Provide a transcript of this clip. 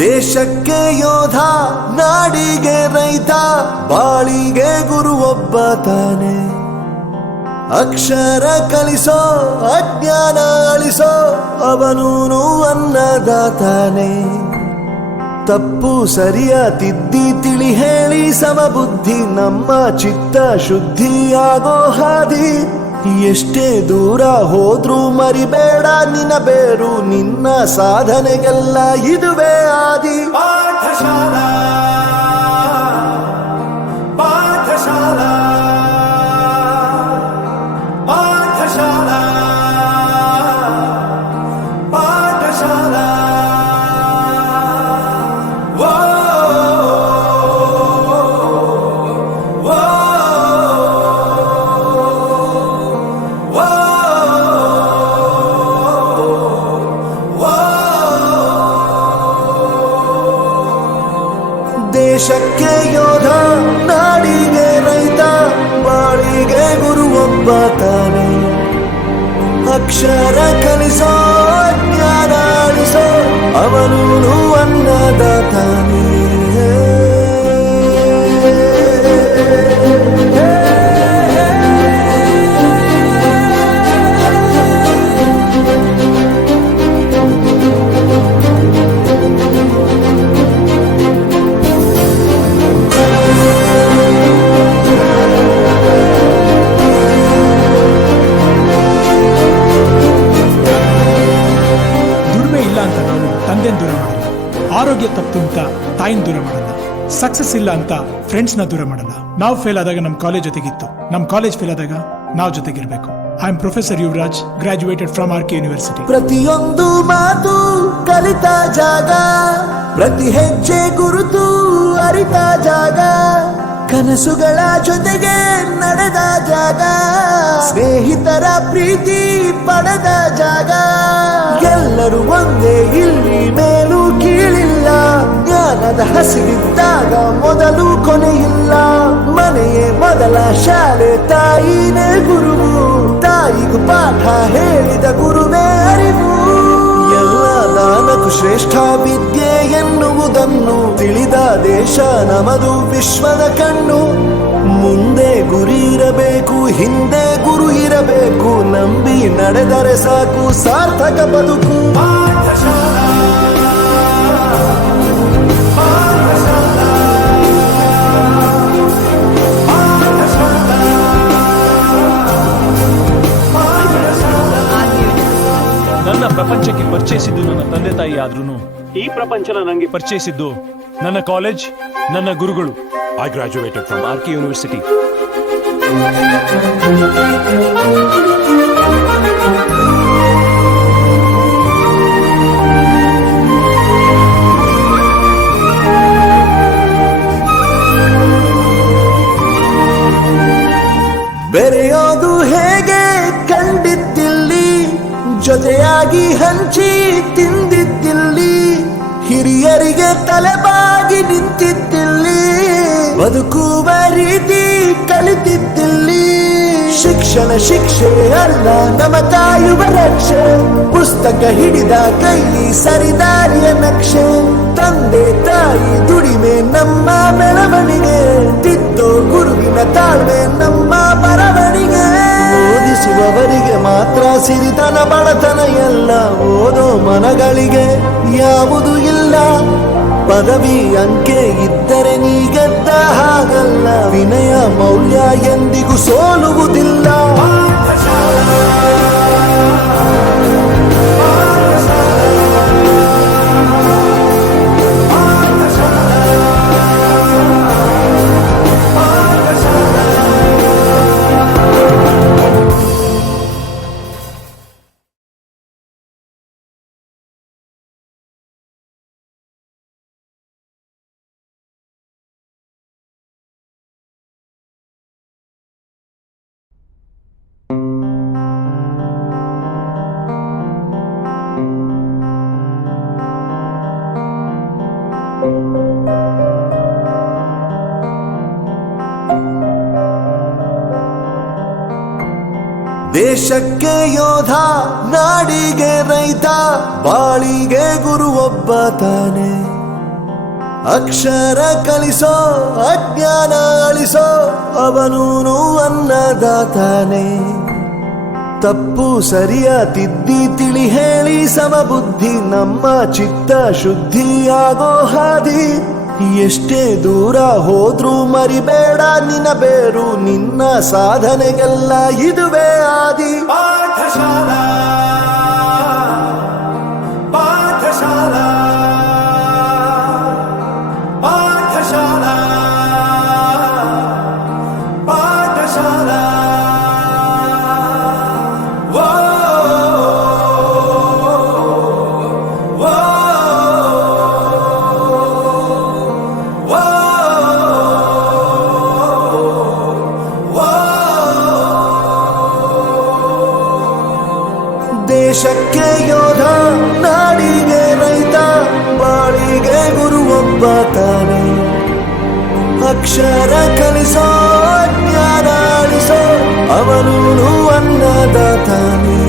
ದೇಶಕ್ಕೆ ಯೋಧ, ನಾಡಿಗೆ ರೈತ, ಬಾಳಿಗೆ ಗುರು ಒಬ್ಬ ತಾನೆ. ಅಕ್ಷರ ಕಲಿಸೋ, ಅಜ್ಞಾನ ಅಳಿಸೋ, ಅವನೂನು ಅನ್ನದಾತಾನೆ. ತಪ್ಪು ಸರಿಯ ತಿದ್ದಿ ತಿಳಿ ಹೇಳಿ ಸಮಬುದ್ಧಿ ನಮ್ಮ ಚಿತ್ತ ಶುದ್ಧಿಯಾಗೋ ಹಾದಿ. ಎಷ್ಟೇ ದೂರ ಹೋದ್ರೂ ಮರಿಬೇಡ ನಿನ್ನ ಬೇರು, ನಿನ್ನ ಸಾಧನೆಗೆಲ್ಲ ಇದುವೇ ಆದಿ. ಪಾಠಶಾಲಾ ಪಾಠಶಾಲಾ ಪಾಠಶಾಲಾ ಪಾಠಶಾಲಾ. ದೇಶಕ್ಕೆ ಯೋಧ, ನಾಡಿಗೆ ರೈತ, ಬಾಳಿಗೆ ಗುರು ಒಬ್ಬ ತಾನೆ. ಅಕ್ಷರ ಕಲಿಸೋ, ಜ್ಞಾನ ಅಳಿಸೋ, ಅವನೂನು ಅನ್ನದಾತಾನೆ. ಆರೋಗ್ಯ ತಪ್ಪು ಅಂತ ತಾಯಿನ ದೂರ ಮಾಡಲ್ಲ, ಸಕ್ಸಸ್ ಇಲ್ಲ ಅಂತ ಫ್ರೆಂಡ್ಸ್ ನ ದೂರ ಮಾಡಲ್ಲ. ನಾವು ಫೇಲ್ ಆದಾಗ ನಮ್ ಕಾಲೇಜ್ ಜೊತೆಗಿತ್ತು, ನಮ್ ಕಾಲೇಜ್ ಫೇಲ್ ಆದಾಗ ನಾವು ಜೊತೆಗಿರ್ಬೇಕು. I am professor Yuvraj, graduated from R K university. ಪ್ರತಿಯೊಂದು ಮಾತು ಕಲಿತ ಜಾಗ, ಪ್ರತಿ ಹೆಜ್ಜೆ ಗುರುತು ಅರಿತ ಜಾಗ, ಕನಸುಗಳ ಜೊತೆಗೆ ನಡೆದ ಜಾಗ, ಸ್ನೇಹಿತರ ಪ್ರೀತಿ ಪಡೆದ ಜಾಗ. ಎಲ್ಲರೂ ಒಂದೇ, ಇಲ್ಲಿ ಮೇಲೂ ಕೀಳಿಲ್ಲ, ಜ್ಞಾನದ ಹಸಿವಿದ್ದಾಗ ಮೊದಲು ಕೊನೆಯಿಲ್ಲ. ಮನೆಯೇ ಮೊದಲ ಶಾಲೆ, ತಾಯಿನೇ ಗುರುವು, ತಾಯಿಗೂ ಪಾಠ ಹೇಳಿದ ಗುರುವೇ ಅರಿವು. ಎಲ್ಲ ದಾನಕ್ಕೂ ಶ್ರೇಷ್ಠ ವಿದ್ಯೆ ಎನ್ನುವುದನ್ನು ತಿಳಿದ ದೇಶ ನಮದು, ವಿಶ್ವದ ಕಣ್ಣು. ಮುಂದೆ ಗುರಿ ಇರಬೇಕು, ಹಿಂದೆ ಗುರು ಇರಬೇಕು, ನಂಬಿ ನಡೆದರೆ ಸಾಕು ಸಾರ್ಥಕ ಬದುಕು. ಪಾಠಶಾಲಾ ಪಾಠಶಾಲಾ ನನ್ನ ಪ್ರಪಂಚಕ್ಕೆ ಪರಿಚಯಿಸಿದ್ದು ನನ್ನ ತಂದೆ ತಾಯಿ ಆದ್ರೂ ಈ ಪ್ರಪಂಚನ ನನಗೆ ಪರಿಚಯಿಸಿದ್ದು ನನ್ನ ಕಾಲೇಜ್, ನನ್ನ ಗುರುಗಳು. I graduated from R K university. ಬೆರೆಯೋದು ಹೇಗೆ ಕಂಡಿದ್ದಿಲ್ಲಿ, ಜೊತೆಯಾಗಿ ಹಂಚಿ ತಿಂದಿದ್ದಿಲ್ಲಿ, ಹಿರಿಯರಿಗೆ ತಲೆಬಾಗಿ ನಿಂತಿದ್ದಿಲ್ಲಿ, ಬದುಕುವ ರೀತಿ ಕಲಿತಿದ್ದಿಲ್ಲಿ. ಶಿಕ್ಷಣ ಶಿಕ್ಷೆ ಅಲ್ಲ, ನಮ ಕಾಯುವ ರಕ್ಷೆ, ಪುಸ್ತಕ ಹಿಡಿದ ಕೈಲಿ ಸರಿದಾರಿಯ ನಕ್ಷೆ. ತಂದೆ ತಾಯಿ ದುಡಿಮೆ ನಮ್ಮ ಬೆಳವಣಿಗೆ, ತಿದ್ದೋ ಗುರುವಿನ ತಾಳ್ಮೆ ನಮ್ಮ ಬರವಣಿಗೆ. ಓದಿಸುವವರಿಗೆ ಮಾತ್ರ ಸಿರಿತನ ಬಡತನ ಎಲ್ಲ, ಓದೋ ಮನಗಳಿಗೆ ಯಾವುದು ಇಲ್ಲ. ಪದವಿ ಅಂಕೆ ಇದ್ದರೆ ನೀ ಗೆದ್ದ ಹಾಗಲ್ಲ, ವಿನಯ ಮೌಲ್ಯ ಎಂದಿಗೂ ಸೋಲುವುದಿಲ್ಲ. ದೇಶಕ್ಕೆ ಯೋಧ, ನಾಡಿಗೆ ರೈತ, ಬಾಳಿಗೆ ಗುರು ಒಬ್ಬ ತಾನೆ. ಅಕ್ಷರ ಕಲಿಸೋ ಅಜ್ಞಾನ ಅಳಿಸೋ ಅವನೂನು ಅನ್ನದಾತಾನೆ. ತಪ್ಪು ಸರಿಯ ತಿದ್ದಿ ತಿಳಿ ಹೇಳಿ ಸಮಬುದ್ಧಿ ನಮ್ಮ ಚಿತ್ತ ಶುದ್ಧಿಯಾಗೋ ಹಾದಿ. ಎಷ್ಟೇ ದೂರ ಹೋದ್ರೂ ಮರಿಬೇಡ ನಿನ್ನ ಬೇರು, ನಿನ್ನ ಸಾಧನೆಗೆಲ್ಲ ಇದುವೇ ಆದಿ. ಪಾಠಶಾಲಾ ಪಾಠಶಾಲಾ ಪಾಠಶಾಲಾ ಪಾಠಶಾಲಾ. ದೇಶಕ್ಕೆ ಯೋಧ, ನಾಡಿಗೆ ರೈತ, ಬಾಳಿಗೆ ಗುರು ಒಬ್ಬ ತಾನೆ. ಅಕ್ಷರ ಕಲಿಸೋ ಜ್ಞಾನ ಅಳಿಸೋ ಅವನೂನು ಅನ್ನದಾತಾನೆ.